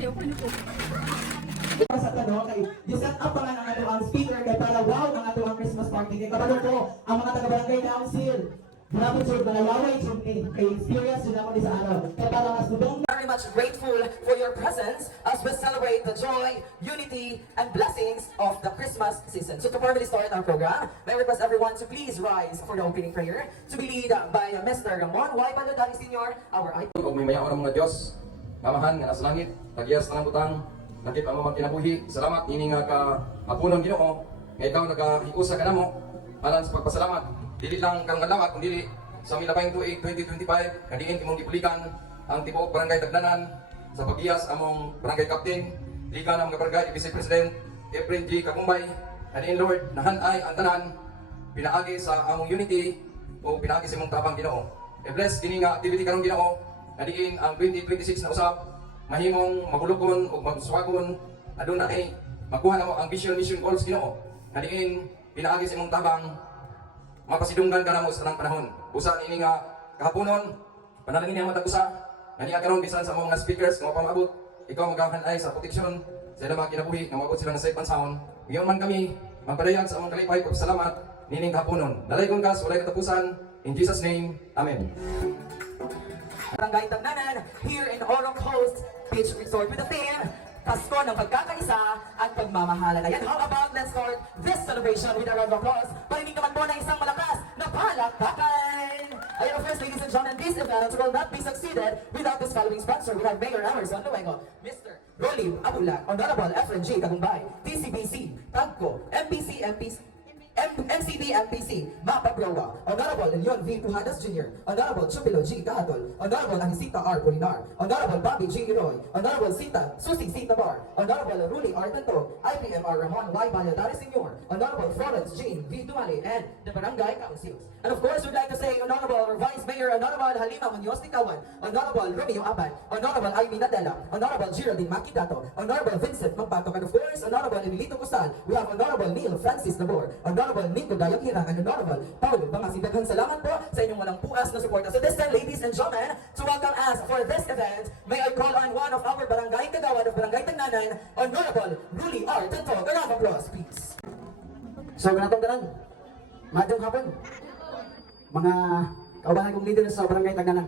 Sa tanong kay giset up pa nga ang ang speaker kay para wow ang ato ang Christmas party kay kabalo ko ang mga taga-barangay council. Grabe sir, malaway sir kay experience yun ako di sa araw. Kaya para mas budong. Very much grateful for your presence as we celebrate the joy, unity, and blessings of the Christmas season. So to formally start our program, may I request everyone to please rise for the opening prayer to be led by Mr. Ramon Y. Balodari Sr., our idol. Kung may mayaon ang mga Diyos, mamahan nga nasa langit, tagyas na ng butang, nakit ang mga kinabuhi. Salamat, ini nga ka hapunon Ginoo, nga ikaw nagahiusa ka namo, alang sa pagpasalamat. Dili lang karong adlaw kundi sa milabay tuig 2025, nga diin imong gipulikan ang tibuok barangay Tagnanan sa pagiyas among barangay captain, likan ang mga barangay vice president, Efren G. Kagumbay, kaniin Lord, nahanay ang tanan, pinaagi sa among unity o pinaagi sa imong tabang Ginoo. I-bless kini nga activity karong Ginoo, nga diin ang 2026 na usab mahimong magulukon o magsuwagon aduna ay makuha namo ang vision mission goals Ginoo, nga diin pinaagi sa imong tabang mapasidunggan ka namo sa tanang panahon. Busa ini nga kahaponon, panalangin niya matag usa, nga niya karon bisan sa mga speakers nga pamabot, ikaw magkakanay sa proteksyon sa ilang mga kinabuhi nga maabot sila ng safe and sound. Ngayon man kami magpadayag sa among kalipay pagpasalamat nining kahaponon. Dalaygon ka sa walay katapusan, in Jesus name, Amen. Barangay Tagnanan, here in Orong Coast Beach Resort with the theme, Pasko ng Pagkakaisa at Pagmamahalan. Ayan, how about let's start this celebration with a round of applause. Paringin naman po ng isang malakas na palakpakan. Ayan, of course, ladies and gentlemen, this event will not be succeeded without this following sponsor. We have Mayor Emerson Luengo, Mr. Rolly Abulan, Honorable Efren G. Kagumbay, TCBC, Tagco, MPC, MCB MPC, Mapa Browa, Honorable Leon V. Pujadas Jr., Honorable Chupilo G. Kahatol, Honorable Anisita R. Polinar, Honorable Bobby G. Leroy, Honorable Susi C. Tabar, Honorable Ruli R. Tanto, IPMR Ramon Y. Balodari Sr., Honorable Florence Jean V. Dumali, and the Barangay Councils. And of course, we'd like to say Honorable Vice Mayor, Honorable Halima Munoz Tawan, Honorable Romeo Abad, Honorable Amy Nadella, Honorable Geraldine Makidato, Honorable Vincent Magpatok, and of course, Honorable Emilito Costal. We have Honorable Neil Francis Labor, Honorable Nico Dayang Hirang, and Honorable Paulo Bangasi. Daghang salamat po sa inyong walang puas na suporta. So this time, ladies and gentlemen, to welcome us for this event, may I call on one of our barangay kagawad of Barangay Tagnanan, Honorable Ruli R. Tanto. A round of applause, please. So, ganatong ganan. Madong hapon. Mga kaubahan kong leader sa Barangay Tagnanan.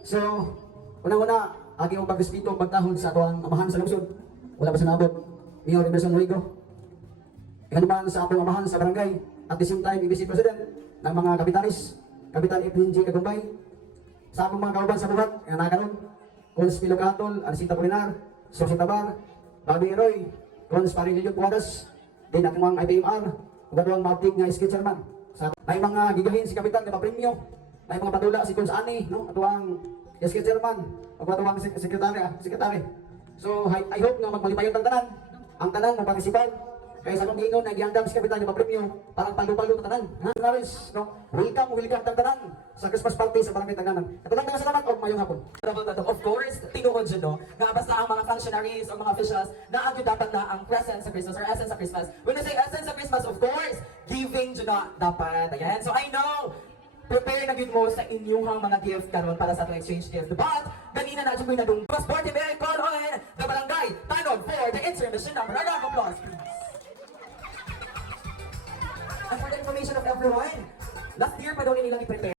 So, unang-una, aking pag-respito, pagtahon sa atuang amahan sa lungsod. Wala pa sa nabot. Mayor Emerson Luengo. Ikanuman sa atong amahan sa barangay. At the same time, Vice President ng mga kapitanis, Kapitan Efren G. Kagumbay. Sa akong mga kauban sa buhat, nga nakaroon. Cons Pilo Kahatol, Anisita Polinar, Susi Tabar, Bobby Roy, Cons Parilio Puadas, din aking mga IPMR, ugatawang mabtig nga iski chairman. May mga gigahin si Kapitan na premyo, may mga patula si Cons Ani, no? Atuang iski chairman, ugatawang sekretary. So I hope nga magmalipayon ang tanan ng pangisipan. Kaya sa akong gingon, nag-iandam si Kapitan yung premyo, parang palo-palo ka tanan. Naris, no? Welcome tang tanan sa Christmas party sa Barangay Tagnanan. Katulang salamat o mayong hapon. Of course, tinuod yun, no? Nga basta ang mga functionaries o mga officials na ang dapat na ang presence sa Christmas or essence sa Christmas. When we say essence sa Christmas, of course, giving yun na dapat. Ayan. So I know, prepare na yun mo sa inyong mga gift karon para sa itong exchange gift. But, ganina na dyan mo na dung passport, may I call on the Barangay Tanod for the intermission number. A round of applause, please. And for the information of everyone, last year pa daw nilang i-prepare